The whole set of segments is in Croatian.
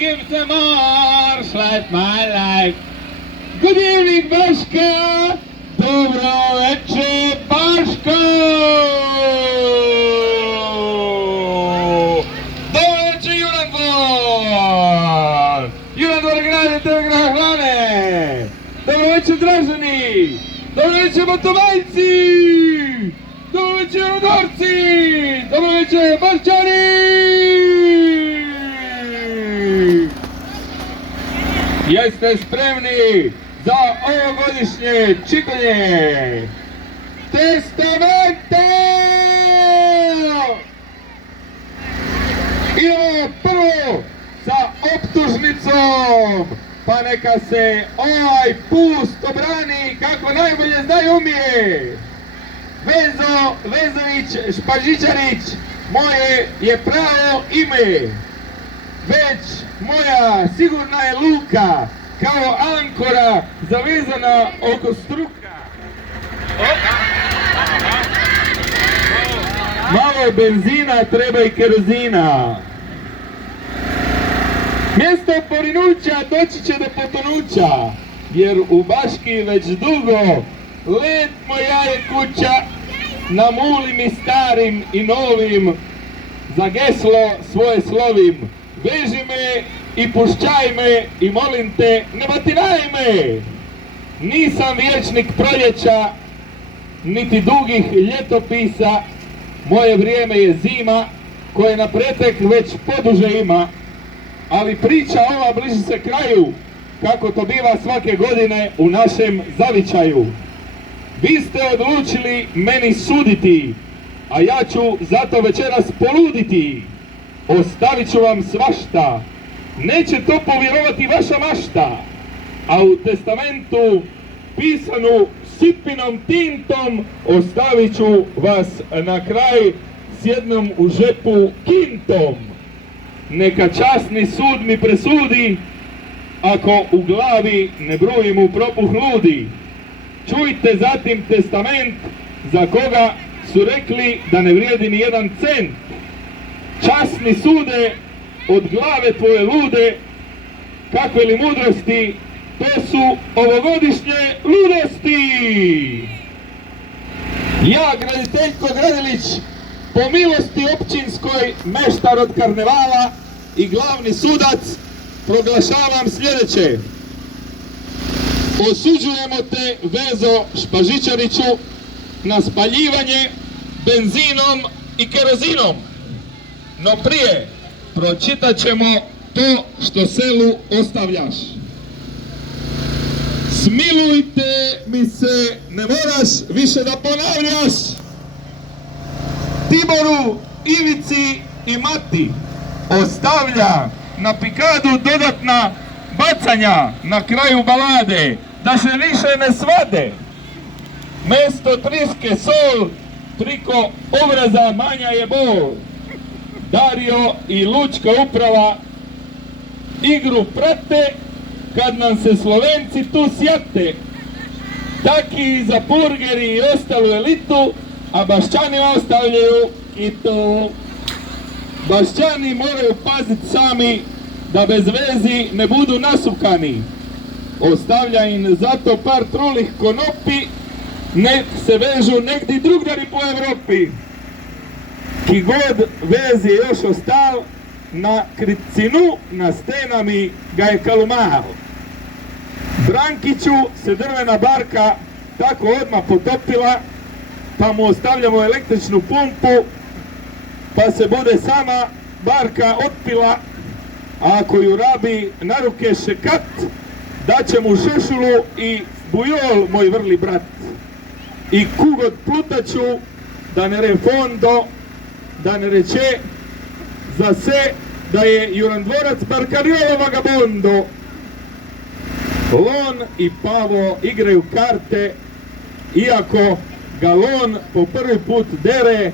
give them arms like my life. Good evening, Baška! Dobro večer, Baško! Dobro večer, Juran Dvor! Juran Dvor grade, tebe grad hrane! Dobro večer, Dražani! Dobro večer, Motomajci! Dobro večer, Rodorci! Dobro večer, Baščani! Jeste spremni za ovogodišnje čitanje Testamenta? Idemo prvo sa optužnicom, pa neka se ovaj pust obrani kako najbolje zna i umije. Vezo Vezović Špažičarić moje je pravo ime. Već moja sigurna je luka, kao ankora zavezana oko struka. Malo benzina, treba i kerozina. Mjesto porinuća doći će do potonuća, jer u Baški već dugo let moja je kuća, na muli mi starim i novim, za geslo svoje slovim. Veži me i pušćaj me i molim te, ne batinaj me! Nisam vječnik proljeća, niti dugih ljetopisa, moje vrijeme je zima, koje na pretek već poduže ima, ali priča ova bliži se kraju, kako to biva svake godine u našem zavičaju. Vi ste odlučili meni suditi, a ja ću zato večeras poluditi. Ostavit ću vam svašta, neće to povjerovati vaša mašta, a u testamentu pisanu sipinom tintom ostavit ću vas na kraj s jednom u žepu kintom. Neka časni sud mi presudi, ako u glavi ne brojim u propuh ludi. Čujte zatim testament za koga su rekli da ne vrijedi ni jedan cent. Časni sude od glave tvoje lude, kakve li mudrosti, to su ovogodišnje ludosti. Ja, graditeljko Gradilić, po milosti općinskoj, meštar od karnevala i glavni sudac, proglašavam sljedeće. Osuđujemo te, Vezo Špažičariću, na spaljivanje benzinom i kerozinom. No prije pročitat ćemo to što selu ostavljaš. Smilujte mi se, ne moraš više da ponavljaš. Tiboru, Ivici i Mati ostavlja na pikadu dodatna bacanja na kraju balade, da se više ne svade. Mesto triske sol, priko obraza manja je bol. Dario i lučka uprava igru prate, kad nam se Slovenci tu sjate. Taki i za burgeri i ostalu elitu, a Baščani ostavljaju i to. Baščani moraju paziti sami da bez vezi ne budu nasukani. Ostavlja im zato par trulih konopi, nek se vežu negdje drugdari po Evropi. Ki god vez je još ostal, na kricinu na stenami ga je kalumal. Brankiću se drvena barka tako odmah potopila, pa mu ostavljamo električnu pumpu, pa se bude sama barka otpila, a ako ju rabi na ruke šekat, daće mu šešulu i bujol, moj vrli brat. I kugod plutaću, da ne refondo, da ne reče za se da je Juran Dvorac Barkariolo vagabondo. Lon i Pavo igraju karte, iako ga Lon po prvi put dere,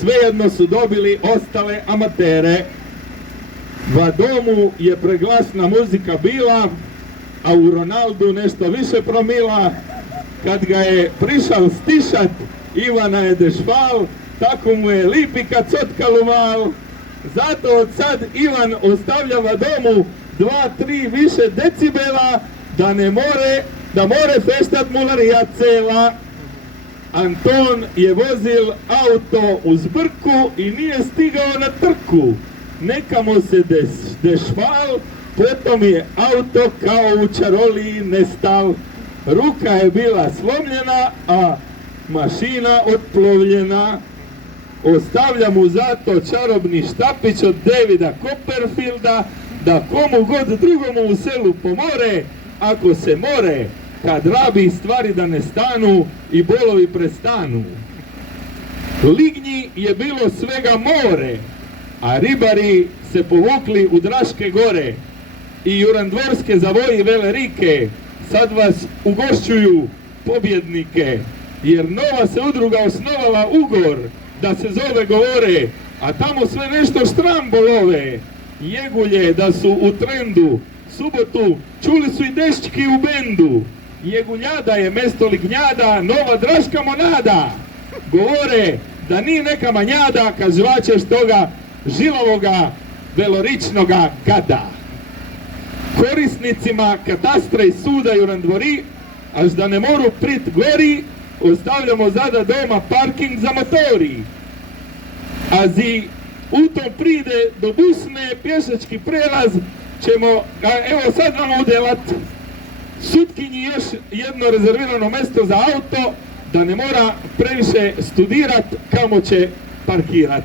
svejedno su dobili ostale amatere. Va domu je preglasna muzika bila, a u Ronaldu nešto više promila. Kad ga je prišao stišat Ivana je dešval, tako mu je lipi kad cotkalu mal. Zato od sad Ivan ostavljava domu 2-3 više decibela da more feštat mularija cela. Anton je vozil auto uz brku i nije stigao na trku. Neka mu se dešval, potom je auto kao u čaroliji nestal. Ruka je bila slomljena, a mašina otplovljena. Ostavlja mu zato čarobni štapić od Davida Copperfielda, da komu god drugomu u selu pomore, ako se more, kad rabi stvari da ne stanu i bolovi prestanu. Lignji je bilo svega more, a ribari se povukli u Draške gore i Jurandvorske zavoji vele rike, sad vas ugošćuju pobjednike, jer nova se udruga osnovala Ugor, da se zove Govore, a tamo sve nešto štrambolove. Jegulje da su u trendu, subotu čuli su i dešćki u bendu. Jeguljada je mesto lignjada, nova Draška monada. Govore da nije neka manjada kad žvačeš toga žilavoga veloričnoga gada. Korisnicima katastra i suda Jurandvori, až da ne moru prit gori, ostavljamo zada doma parking za motori. A zi u tom pride do Busne pješački prelaz ćemo, evo sad vam udelat sutkinji još jedno rezervirano mjesto za auto, da ne mora previše studirat kamo će parkirat.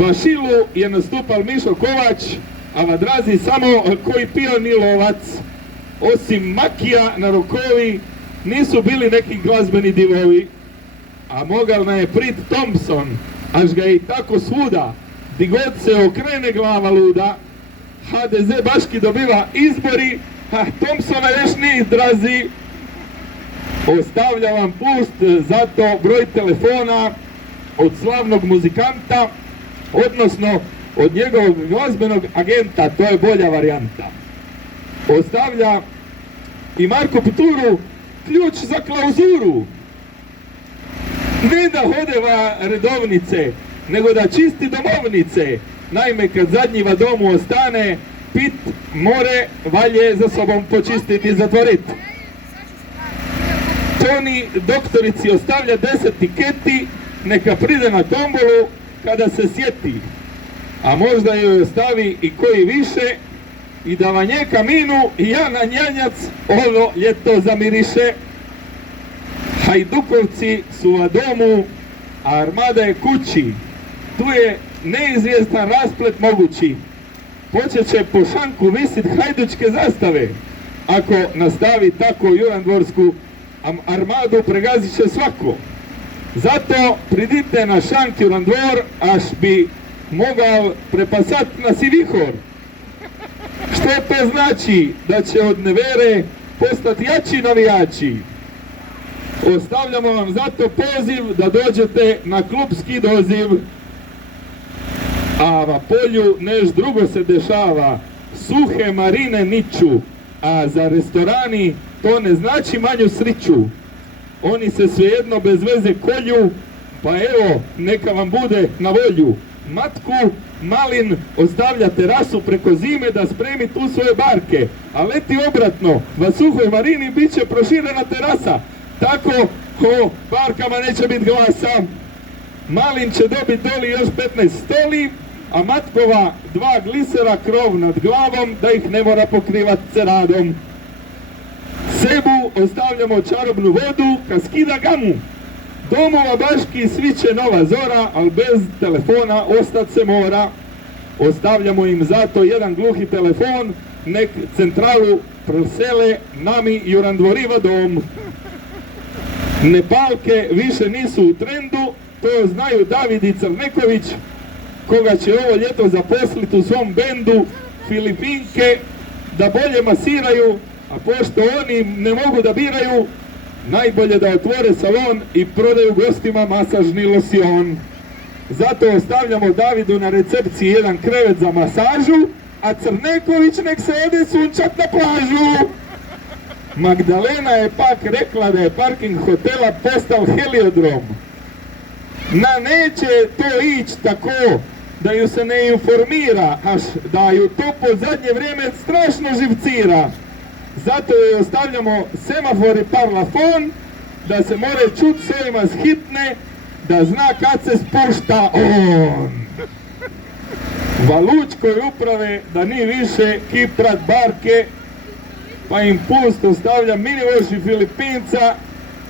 Vašilu je nastupal Mišo Kovač, a vadrazi samo koji pijani lovac. Osim Makija na rokovi nisu bili neki glazbeni divovi, a mogalna je prit Thompson, až ga je i tako svuda, di god se okrene glava luda. HDZ baški dobiva izbori, a Thompsona još nije izdrazi. Ostavlja vam pust zato broj telefona od slavnog muzikanta, odnosno od njegovog glazbenog agenta, to je bolja varijanta. Ostavlja i Marko Puturu ključ za klauzuru. Ne da hodeva redovnice, nego da čisti domovnice. Naime, kad zadnjiva domu ostane, pit more valje za sobom počistiti i zatvoriti. Toni doktorici ostavlja 10 tiketi, neka pride na tombolu kada se sjeti. A možda joj ostavi i koji više, i da vanje kaminu i ja na njanjac ovo ljeto zamiriše. Hajdukovci su va domu, a armada je kući. Tu je neizvjestan rasplet mogući. Počet će po šanku visit hajdučke zastave. Ako nastavi tako Jurandvorsku armadu, pregazit će svako. Zato pridite na šank Jurandvor, až bi mogao prepasat na Sivihor. Što to znači? Da će od nevere postati jači navijači. Ostavljamo vam zato poziv da dođete na klubski doziv. A na polju neš drugo se dešava. Suhe marine niču, a za restorani to ne znači manju sriću. Oni se svejedno bez veze kolju, pa evo, neka vam bude na volju. Matku Malin ostavlja terasu preko zime da spremi tu svoje barke, a leti obratno, va Suhoj marini bit će proširena terasa, tako o barkama neće biti glasa. Malin će dobiti doli još 15 stoli, a Matkova 2 glisera krov nad glavom, da ih ne mora pokrivati ceradom. Sebu ostavljamo čarobnu vodu, kad skida gamu. Domova baški sviće nova zora, ali bez telefona ostat se mora. Ostavljamo im zato jedan gluhi telefon, nek centralu prosele nami Jurandvoriva dom. Nepalke više nisu u trendu, to znaju David i Crneković, koga će ovo ljeto zaposliti u svom bendu, Filipinke, da bolje masiraju, a pošto oni ne mogu da biraju, najbolje da otvore salon i prodaju gostima masažni losion. Zato ostavljamo Davidu na recepciji jedan krevet za masažu, a Crneković nek se ode sunčat na plažu. Magdalena je pak rekla da je parking hotela postao heliodrom. Na neće to ići tako, da ju se ne informira, až da ju to po zadnje vrijeme strašno živcira. Zato joj ostavljamo semafor i parlafon, da se more čut s ovima s hitne, da zna kad se spušta on. Valučkoj uprave da ni više kiprat barke, pa im pust ostavlja minivoši Filipinca,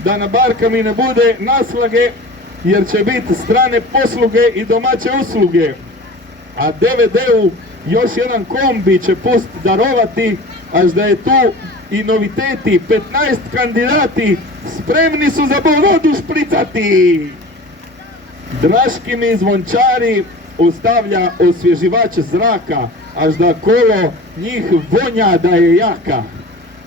da na barkami ne bude naslage, jer će biti strane posluge i domaće usluge. A DVD-u još jedan kombi će pust darovati, až da je tu i noviteti, 15 kandidati spremni su za vodu špricati. Draški mi zvončari ostavlja osvježivač zraka, až da kolo njih vonja da je jaka.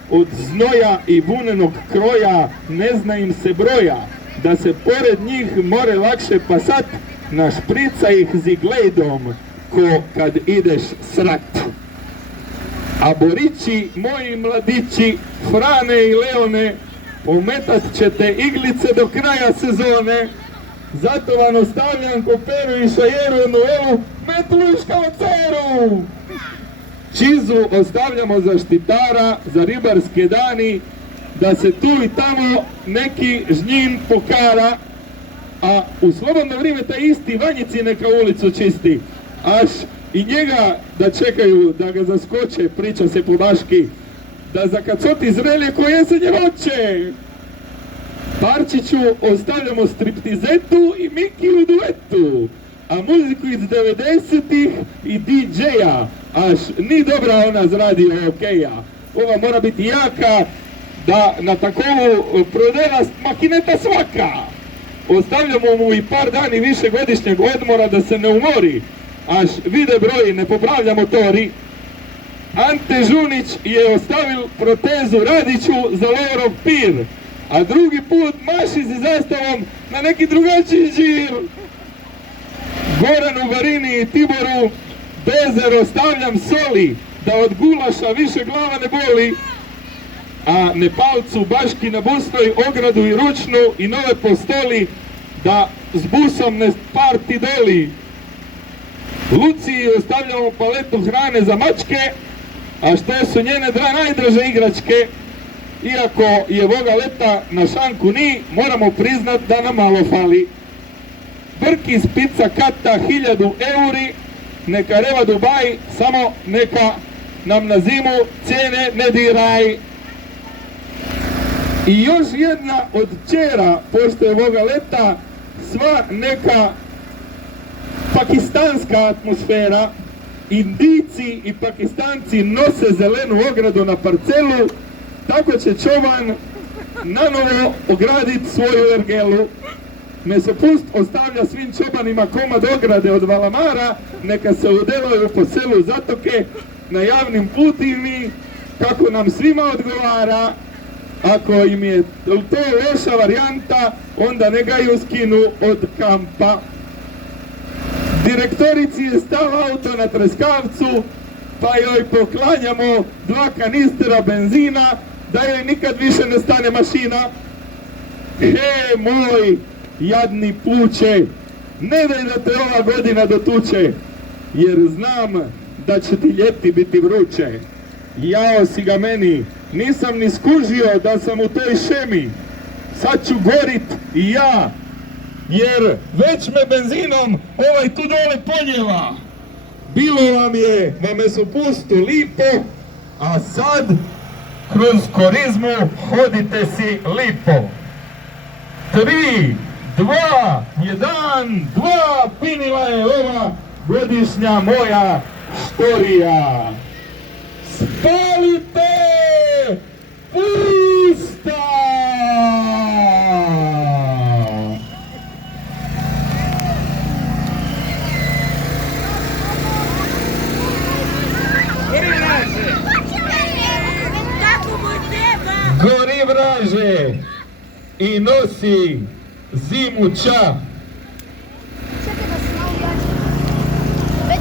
Od znoja i vunenog kroja ne zna im se broja, da se pored njih more lakše pasat, našprica ih ziglejdom, ko kad ideš srat. A borići, moji mladići, Frane i Leone, pometat ćete iglice do kraja sezone, zato vam ostavljam koperu i šajeru, Noelu, metlu i škalceru. Čizu ostavljamo za štitara, za ribarske dani, da se tu i tamo neki žnjin pokara, a u slobodno vrijeme taj isti Vanjici neka ulicu čisti, až i njega da čekaju da ga zaskoče, priča se po baški, da zakacoti zrelje ko jesenje voće. Parčiću ostavljamo striptizetu i Miki u duetu, a muziku iz 90-ih i DJ-a, až ni dobra ona z radio okeja. Ova mora biti jaka, da na takovu prodela makineta svaka. Ostavljamo mu i par dani višegodišnjeg odmora da se ne umori, až vide broji, ne popravlja motori. Ante Žunić je ostavil protezu Radiću za Lovrov pir, a drugi put maši za zastavom na neki drugačiji žir. Goranu, Varini i Tiboru bezer ostavljam soli, da od gulaša više glava ne boli, a Nepalcu Baški na busnoj ogradu i ručnu i nove postoli, da s busom ne parti doli. Luciji ostavljamo paletu hrane za mačke, a što su njene najdraže igračke, iako je voga leta na šanku ni, moramo priznat da nam malo fali. Brkis pizza kata 1000 euri, neka reva Dubaj, samo neka nam na zimu cijene ne diraj. I još jedna od čera, pošto je voga leta, sva neka pakistanska atmosfera. Indijci i Pakistanci nose zelenu ogradu na parcelu, tako će čoban nanovo ograditi svoju ergelu. Mesopust ostavlja svim čobanima komad ograde od valamara, neka se udelaju po selu zatoke na javnim putima, kako nam svima odgovara. Ako im je to loša varijanta, onda neka ju skinu od kampa. Direktorici je stav auto na treskavcu, pa joj poklanjamo 2 kanistera benzina, da joj nikad više ne stane mašina. He, moj jadni pluće, ne daj da te ova godina dotuče, jer znam da će ti ljeti biti vruće. Jao si ga meni, nisam ni skužio da sam u toj šemi, sad ću gorit i ja, jer već me benzinom ovaj tu dole poljeva. Bilo vam je na mesopustu lipo, a sad kroz korizmu hodite si lipo. 3, 2, 1, 2, pinila je ova godišnja moja štorija. Spalite pusta! Gori vraže i nosi zimu ča.